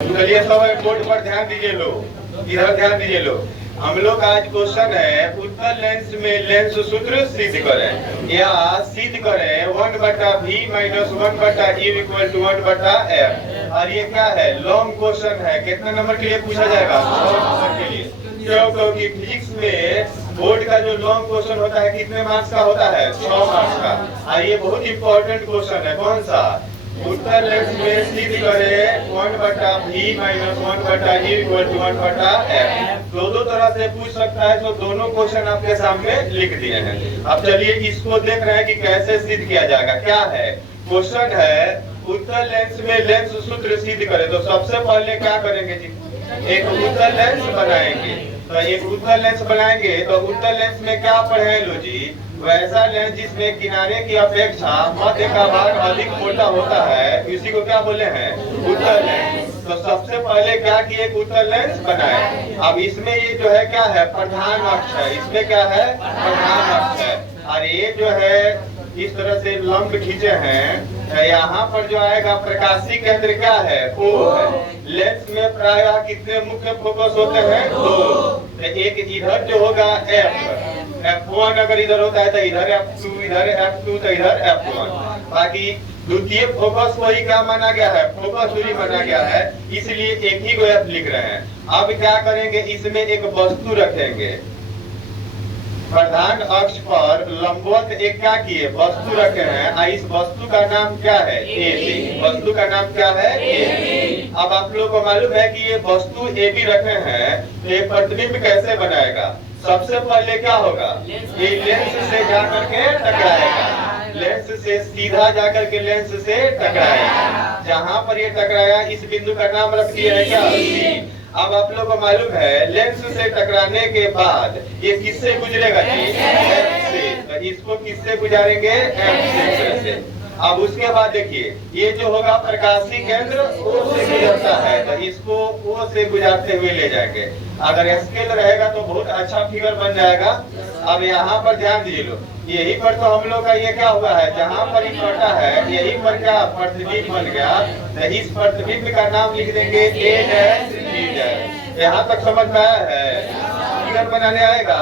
चलिए सब बोर्ड पर ध्यान दीजिए लोग, इधर ध्यान दीजिए लोग। हम लोग आज क्वेश्चन है उत्तल लेंस में लेंस सूत्र सिद्ध करें या सिद्ध करें 1/v minus 1/u equal to 1/f। और ये क्या है, लॉन्ग क्वेश्चन है। कितने नंबर के लिए पूछा जाएगा? 100 नंबर के लिए। क्योंकि फिजिक्स में बोर्ड का जो लॉन्ग क्वेश्चन होता है कितने मार्क्स का होता है? 100 मार्क्स का। और ये बहुत इंपॉर्टेंट क्वेश्चन है। कौन सा? उत्तल लेंस में सिद्ध करें 1/v minus 1/u equal to 1/f। दो तरह से पूछ सकता है, तो दोनों क्वेश्चन आपके सामने लिख दिए हैं। अब चलिए इसको देख रहे हैं कि कैसे सिद्ध किया जाएगा। क्या है क्वेश्चन है, उत्तल लेंस में लेंस सूत्र सिद्ध करें। तो सबसे पहले क्या करेंगे जी? एक उत्तल लेंस बनाएंगे। तो एक उत्तल लेंस बनाएंगे तो उत्तल लेंस में क्या पढ़े लो जी? वैसा लेंस जिसमें किनारे की अपेक्षा मध्य का भाग अधिक मोटा होता है, इसी को क्या बोले हैं? उत्तल लेंस। तो सबसे पहले क्या किए? एक उत्तल लेंस बनाए। अब इसमें ये जो है क्या है? प्रधान अक्ष है। इसमें क्या है? प्रधान अक्ष है। और ये जो है इस तरह से लंब खींचे हैं। यहाँ पर जो आएगा प्रकाशीय केंद्र क्या है? O है। लेंस में प्रायः कितने मुख्य फोकस होते हैं? 2। एक इधर जो होगा F1 अगर इधर होता है तो इधर F2, इधर F2 तो इधर F1। बाकी द्वितीय फोकस वही क्या माना गया है? फोकस दूरी माना गया है, इसलिए एक ही को F लिख रहे हैं। अब क्या करेंगे? इसमें एक वस्तु रखेंगे। प्रधान अक्ष पर लंबवत एक क्या किए? वस्तु रखे हैं। इस वस्तु का नाम क्या है? AB। वस्तु का नाम क्या है? AB। अब आप लोग को मालूम है कि ये वस्तु AB रखे हैं, तो ये प्रतिबिंब कैसे बनाएगा? सबसे पहले क्या होगा? ये लेंस से जाकर के टकराएगा। लेंस से सीधा जाकर के लेंस से टकराएगा। जहाँ पर ये टकराया इस बिंदु का नाम रख दिया है क्या? C। अब आप लोग को मालूम है लेंस से टकराने के बाद ये किससे गुजरेगा जी? F से। तो इसको किससे गुजारेंगे? F से। अब उसके बाद देखिए ये जो होगा प्रकाशीय केंद्र O से गुजरता है, तो इसको O से गुजारते हुए ले जाएंगे। अगर स्केल रहेगा तो बहुत अच्छा फिगर बन जाएगा। अब यहाँ पर ध्यान दीजिए लोग, यही पर तो हम लोग का ये क्या हुआ है? जहाँ पर ये कटा है यही पर क्या प्रतिबिंब बन गया। तो इस प्रतिबिंब का नाम लिख देंगे A'। यहाँ तक समझ में आया है? फिगर बनाने आएगा?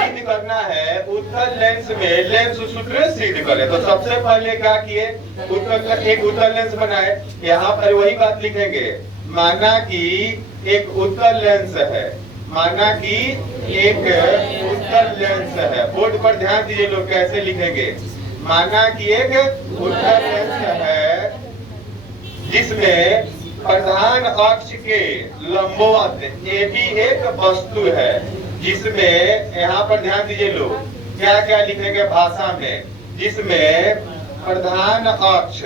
सिद्ध करना है उत्तल लेंस में लेंस सूत्र सिद्ध करें। तो सबसे पहले क्या किए? एक उत्तल लेंस बनाए। यहाँ पर वही बात लिखेंगे, माना कि एक उत्तल लेंस है। माना कि एक उत्तल लेंस है। बोर्ड पर ध्यान दीजिए लोग कैसे लिखेंगे। माना कि एक उत्तल लेंस है जिसमें प्रधान अक्ष के लंबवत AB एक वस्तु है, जिसमें यहाँ पर ध्यान दीजिए लोग क्या क्या लिखेंगे भाषा में। जिसमें प्रधान अक्ष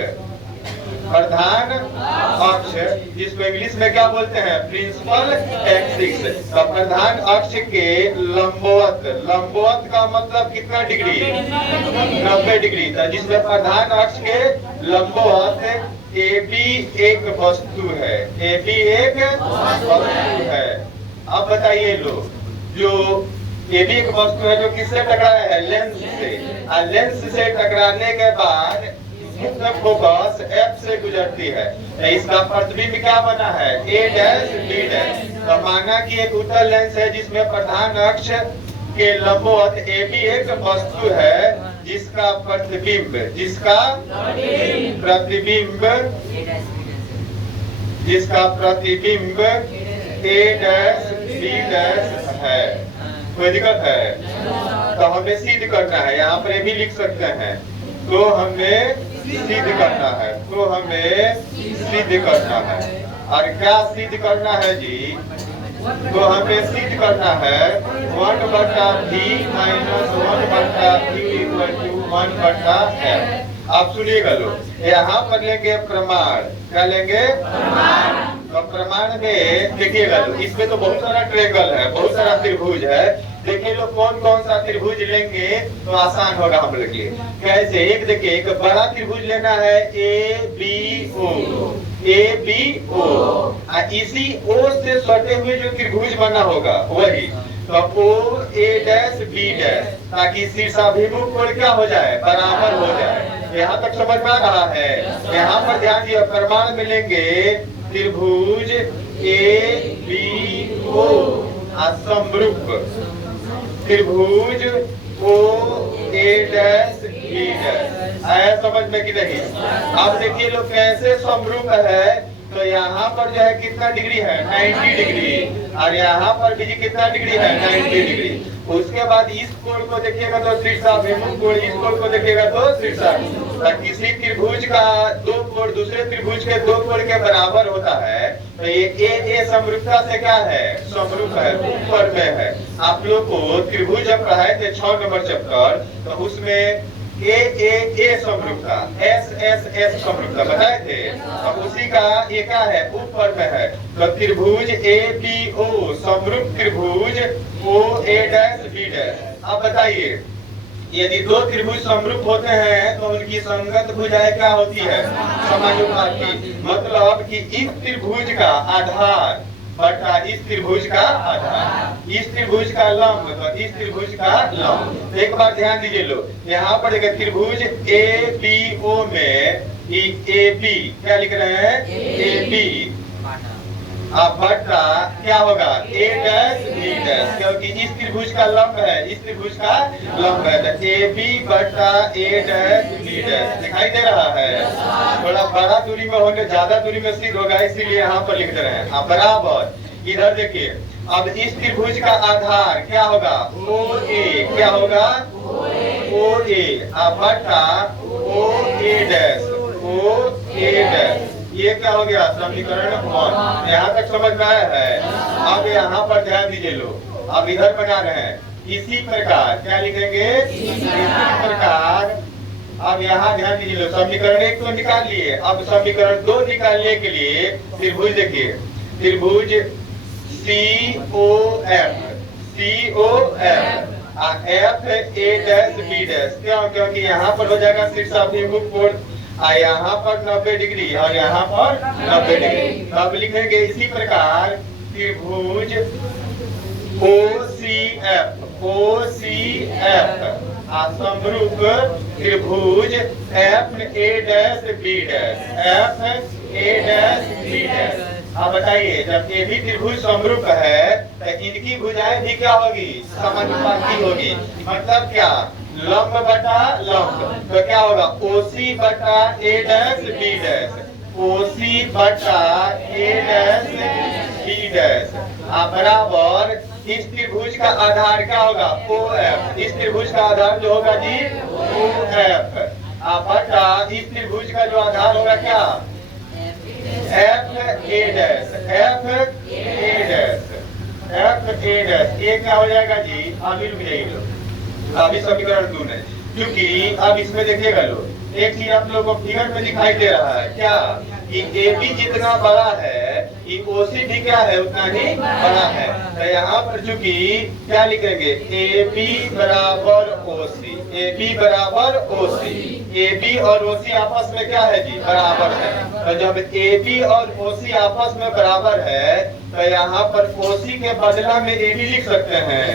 जिसको इंग्लिश में क्या बोलते हैं? Principal axis. तो प्रधान अक्ष के लंबवत का मतलब कितना डिग्री? 90 डिग्री। तो जिसमें प्रधान अक्ष के लंबवत AB एक वस्तु है। AB एक वस्तु है। अब बताइए लोग, जो AB एक वस्तु है जो किससे टकराया है? लेंस से। और लेंस से टकराने के बाद मुख्य फोकस F से गुजरती है। तो इसका प्रतिबिंब क्या बना है? A', B'। तो माना कि एक उत्तल लेंस है जिसमें प्रधान अक्ष के लंबवत AB एक वस्तु है जिसका प्रतिबिंब A', B' है। कोई दिक्कत है? तो हमें सिद्ध करना है। यहाँ पर भी लिख सकते हैं। तो हमें सिद्ध करना है। और क्या सिद्ध करना है जी? तो हमें सिद्ध करना है 1/v minus 1/u equal to 1/f। आप सुनिएगा लोग, यहाँ पर लेंगे प्रमाण। क्या लेंगे? तो प्रमाण में देखिएगा लोग, इसमें तो बहुत सारा ट्रायंगल है, बहुत सारा त्रिभुज है। देखिए लोग कौन कौन सा त्रिभुज लेंगे तो आसान होगा हम लोग के लिए। कैसे? एक देखिए, एक बड़ा त्रिभुज लेना है ABO। इसी O से सटे हुए जो त्रिभुज बना होगा वही तो OA', B', ताकि शीर्षाभिमुख कोण क्या हो जाए? बराबर हो जाए। यहाँ तक समझ में आ रहा है? यहाँ पर ध्यान दिया, प्रमाण मिलेंगे त्रिभुज ए बी ओ समरूप त्रिभुज ओ ए डैश बी डैश। आया समझ में कि नहीं? अब देखिए लोग कैसे समरूप है, तो यहाँ पर जो है कितना डिग्री है 90 डिग्री, और यहाँ पर भी कितना डिग्री है 90 डिग्री। उसके बाद इस कोण को देखिएगा तो त्रिसाभिमुख कोण, इस कोण को देखिएगा तो त्रिसाभिमुख। किसी त्रिभुज का दो कोण दूसरे त्रिभुज के दो कोण के बराबर होता है, तो ये ए समरूपता से क्या है? समरूप है, ऊपर में है। आप लोग को त्रिभुज जब पढ़ाए थे 6 नंबर चैप्टर, तो उसमें ए समरूपता, एस समरूपता बताए थे। अब उसी का ये क्या है? ऊपर में है। तो त्रिभुज ए बी ओ समरूप त्रिभुज ओ ए डैश बी डैश। अब बताइए, यदि दो त्रिभुज समरूप होते हैं तो उनकी संगत भुजाएं क्या होती है? समानुपाती। मतलब कि इस त्रिभुज का आधार बटा इस त्रिभुज का आधार, इस त्रिभुज का लंब तो इस त्रिभुज का लंब। एक बार ध्यान दीजिए लोग, यहाँ पर देखिए त्रिभुज ए बी ओ में ए बी क्या लिख रहे हैं? ए बी बटा क्या होगा? ए डैश बी डैश, क्योंकि इस त्रिभुज का लंब है, इस त्रिभुज का लंब है। तो ए बी बटा ए डैश बी डैश दिखाई दे रहा है। थोड़ा बड़ा दूरी में होने, ज्यादा दूरी में सिद्ध होगा, इसीलिए यहाँ पर लिख रहे हैं। अब बराबर इधर देखिए, अब इस त्रिभुज का आधार क्या होगा? ओ ए क्या होगा? ओ ए बटा ओ ए डैश, ओ ए डैश। ये क्या हो गया? समीकरण 1। यहाँ तक समझ में आया है? अब यहाँ पर ध्यान दीजिए लोग, अब इधर बना रहे हैं इसी प्रकार, क्या लिखेंगे? इसी प्रकार। अब यहाँ ध्यान दीजिए लोग, समीकरण 1 तो निकाल लिए, अब समीकरण 2 निकालने के लिए त्रिभुज देखिए, त्रिभुज C O F F A dash B dash. क्यों? क्योंकि यहाँ पर हो जाएगा शीर्षाभिमुख कोण, यहाँ पर 90 डिग्री और यहाँ पर 90 डिग्री। अब लिखेंगे इसी प्रकार त्रिभुज ओ सी एफ समरूप त्रिभुज F A dash B dash, F A dash B dash. अब बताइए, जब ये भी त्रिभुज समरूप है तो इनकी भुजाएं भी क्या होगी? समानुपाती होगी। मतलब क्या? लंब बटा लंब, तो क्या होगा? ओसी बटा ए डैश बी डैश, ओसी बटा ए डैश बी डैश बराबर इस त्रिभुज का आधार क्या होगा? O F. इस त्रिभुज का आधार जो होगा जी ओ एफ बटा इस त्रिभुज का जो आधार होगा क्या? F A dash, F A dash, F A dash. ये क्या हो जाएगा जी? अभी रुक जाइए, अभी समीकरण 2 है, क्योंकि अब इसमें देखिएगा लोग, एक चीज आप लोगों को फिगर में दिखाई दे रहा है क्या? कि ए बी जितना बड़ा है, ये ओसी भी क्या है? उतना ही बड़ा है। तो यहाँ पर चूंकि क्या लिखेंगे? ए बी बराबर ओसी, ए बी बराबर ओसी, ए बी और ओसी आपस में क्या है जी? बराबर है। तो जब ए बी और ओसी आपस में बराबर है, तो यहाँ पर ओसी के बदला में ए बी लिख सकते हैं।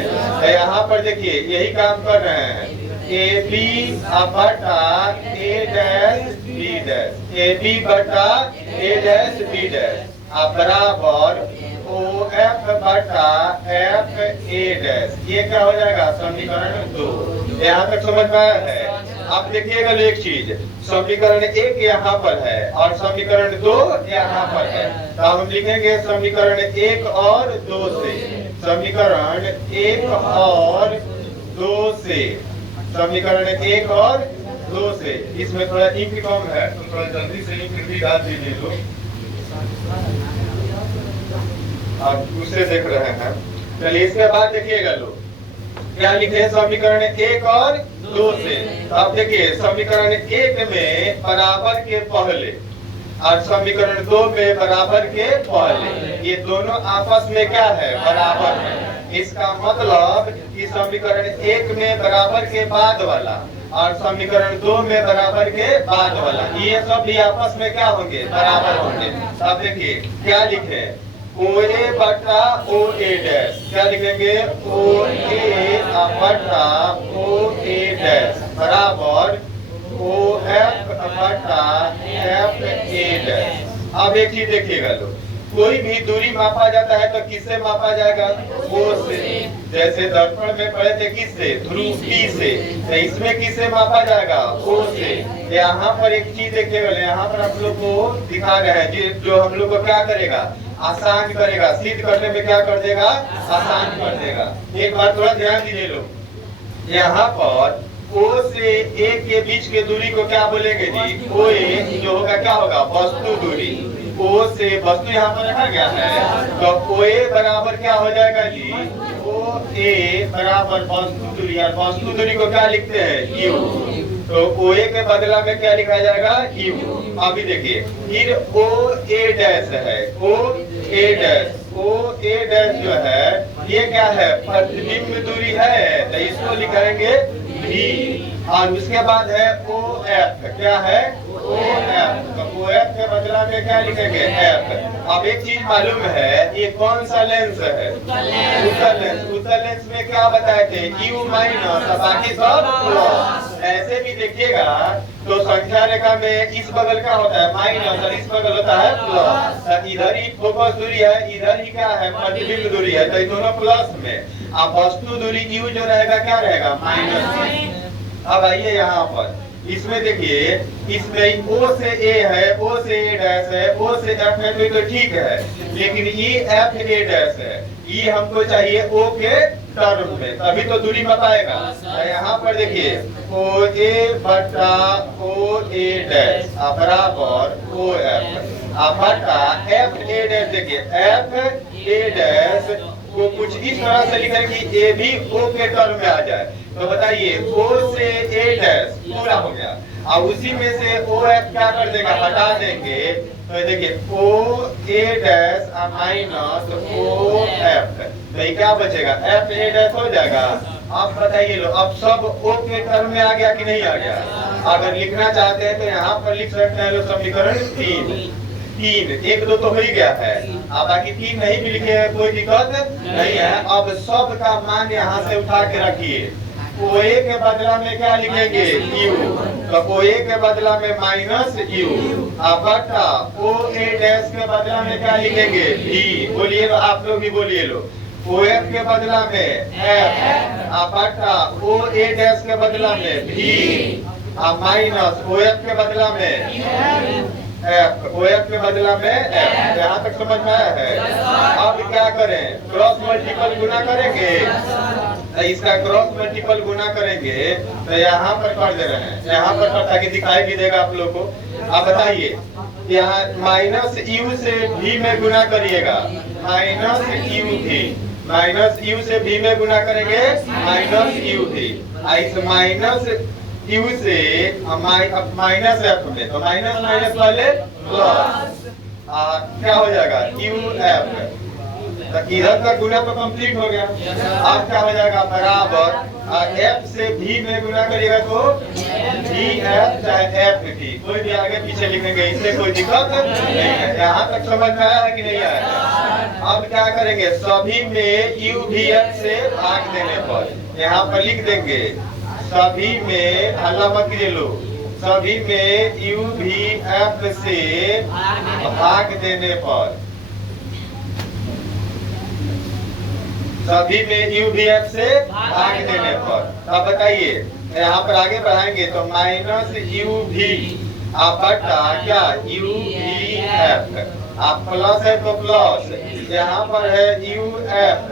तो यहाँ पर देखिए यही काम कर रहे हैं, ए बी बटा A dash B dash, A B बटा ए डैश बी डैश बराबर ओ एफ बटा एफ ए डैश। ये क्या हो जाएगा? समीकरण 2। यहाँ तक समझ में आया है? अब देखिएगा एक चीज, समीकरण 1 यहाँ पर है और समीकरण 2 यहाँ पर है। तो हम लिखेंगे समीकरण 1 और 2 से, समीकरण 1 और 2 से, समीकरण 1 और 2 से। इसमें थोड़ा इंक कम है तो थोड़ा जल्दी से इंक भी डाल दीजिए लोग, आप दूसरे देख रहे हैं। चलिए इसके बाद देखिएगा लोग क्या लिखे? समीकरण 1 और 2 से। तो आप देखिए समीकरण 1 में बराबर के पहले और समीकरण 2 में बराबर के पहले, ये दोनों आपस में क्या है? बराबर है। इसका मतलब कि समीकरण 1 में बराबर के बाद वाला और समीकरण 2 में बराबर के बाद वाला, ये सब भी आपस में क्या होंगे? बराबर होंगे। अब देखिए क्या लिखे? ओ ए बटा ओ ए डैश, क्या लिखेंगे? ओ ए बटा ओ ए डैश बराबर ओ एफ बटा एफ ए डैश। अब एक चीज देखिएगा लोग, कोई भी दूरी मापा जाता है तो किससे मापा जाएगा? ओ से। जैसे दर्पण में पढ़े थे किससे? ध्रुव P से। तो इसमें किससे मापा जाएगा? ओ से। यहाँ पर एक चीज देखिएगा, यहाँ पर आप लोग को दिखा रहे हैं जो हम लोग को क्या करेगा? आसान करेगा, सिद्ध करने में क्या कर देगा? आसान कर देगा। एक बार थोड़ा ध्यान दीजिए लोग, यहाँ पर O से A के बीच के दूरी को क्या बोलेंगे जी? OA जो होगा क्या होगा? वस्तु दूरी। O से वस्तु यहाँ पर रखा गया है, तो OA बराबर क्या हो जाएगा जी? OA बराबर वस्तु दूरी, और वस्तु दूरी को क्या लिखते हैं? U। तो OA के बदला में क्या लिखा जाएगा? U। अभी देखिए, फिर OA डैश है, OA डैश, OA डैश जो है ये क्या है? प्रतिबिंब दूरी है, तो इसको लिखेंगे V। और उसके बाद है OF, क्या है? OF। तो OF के बदला में क्या लिखेंगे? F। अब एक चीज मालूम है, ये कौन सा लेंस है? उत्तल लेंस। उत्तल लेंस में क्या बताए थे? U माइनस, बाकी सब प्लस। ऐसे भी देखिएगा तो संख्या रेखा में इस बगल क्या होता है? माइनस, और इस बगल होता है प्लस। इधर ही फोकस दूरी है, इधर ही क्या है? प्रतिबिंब दूरी है, तो ये दोनों प्लस में। अब वस्तु दूरी U जो रहेगा क्या रहेगा? माइनस। अब आइए यहाँ पर, इसमें देखिए, इसमें O से A है, O से A डैश है, O से F है, तो ठीक है, लेकिन E F A डैश है, ये हमको चाहिए O के टर्म में, तभी तो दूरी बताएगा। यहाँ पर देखिए OA बटा OA डैश बराबर OF बटा FA डैश। देखिए FA डैश को कुछ इस तरह से लिखें कि A भी O के टर्म में आ जाए। तो बताइए O से A डैश पूरा हो गया, और उसी में से OF क्या कर देगा? हटा देंगे। तो देखिए OA डैश माइनस OF, तो ये क्या बचेगा? FA डैश हो जाएगा। अब बताइए लो, अब सब O के टर्म में आ गया कि नहीं आ गया? अगर लिखना चाहते हैं तो यहाँ पर लिख सकते हैं लो समीकरण 3। 1 2 तो हो ही गया है, अब बाकी 3 नहीं भी लिखे कोई दिक्कत नहीं है। अब सब का मान यहाँ से उठा के रखिए। OA के बदला में क्या लिखेंगे? U। तो OA के बदला में माइनस U, बटा OA डैश के बदला में क्या लिखेंगे? V। बोलिए लो, आप लोग भी बोलिए लो। OF के बदला में F, बटा OA डैश के बदला में V, माइनस OF के बदला में F, OF के बदला में F। यहाँ तक समझ में आया है? अब क्या करें? क्रॉस मल्टीपल गुना करेंगे, तो इसका क्रॉस मल्टीपल गुना करेंगे, तो यहाँ पर कर दे रहे हैं, यहाँ पर ताकि दिखाई भी देगा आप लोग को। अब बताइए, यहाँ माइनस U से V में गुना करिएगा, माइनस UV, माइनस U से V में गुना करेंगे, माइनस UV। इस माइनस U से माइनस F में, तो माइनस माइनस वाले प्लस, क्या हो जाएगा? UF। तो इधर का गुना तो कंप्लीट हो गया। अब क्या हो जाएगा? बराबर F से V में गुना करिएगा तो VF चाहे FV, कोई भी आगे पीछे लिखेंगे, इससे कोई दिक्कत नहीं है। यहाँ तक समझ में आया है कि नहीं आया? अब क्या करेंगे? सभी में UVF से भाग देने पर यहाँ पर लिख देंगे, सभी में, हल्ला मत कीजिए लोग, सभी में UVF से भाग देने पर, सभी में UVF से भाग देने पर। अब बताइए, यहाँ पर आगे बढ़ाएंगे तो माइनस UV बटा क्या? UVF। आप प्लस है तो प्लस, यहाँ पर है UF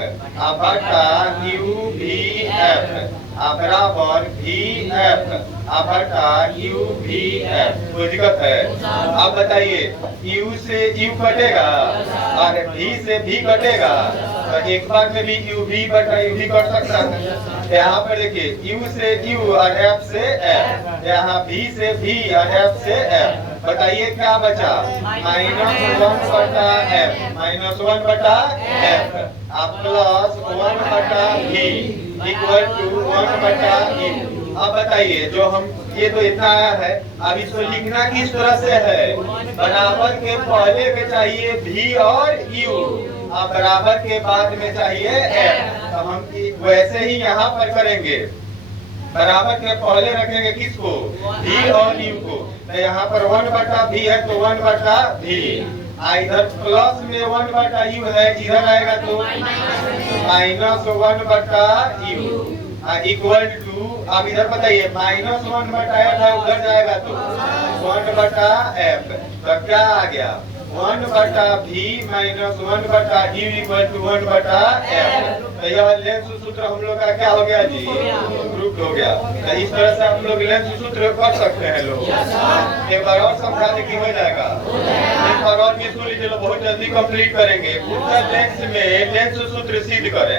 बटा UVF बराबर VF बटा UVF। कोई दिक्कत है? अब बताइए, U से U कटेगा और V से V कटेगा, तो एक बार में भी UV बटा UV कट सकता है। यहाँ पर देखिए U से U और F से F, यहाँ V से V और F से F। बताइए क्या बचा? -1 बटा F, -1 बटा F प्लस 1 बटा V इक्वल टू 1 बटा U। अब बताइए, जो हम ये तो इतना आया है, अब इसको लिखना किस तरह से है? बराबर के पहले में चाहिए V और U, बराबर के बाद में चाहिए F। तो हम वैसे ही यहाँ पर करेंगे, बराबर के पहले रखेंगे किसको? V और U को। तो यहाँ पर 1 बटा V है तो 1 बटा V, इधर प्लस में 1/u है, इधर आएगा तो -1/u इक्वल टू, अब इधर बताइए -1/f है, उधर जाएगा तो 1/f, तो क्या आ गया 1/v minus 1/u equal to 1/f। तो यह लेंस सूत्र हम लोग का क्या हो गया जी, प्रूफ हो गया। तो इस तरह से हम लोग लेंस सूत्र कर सकते हैं लोग। एक बार और समझा दे कि हो जाएगा, एक बार और भी सुन लीजिए, बहुत जल्दी कंप्लीट करेंगे। उत्तर लेंस में लेंस सूत्र सिद्ध करें।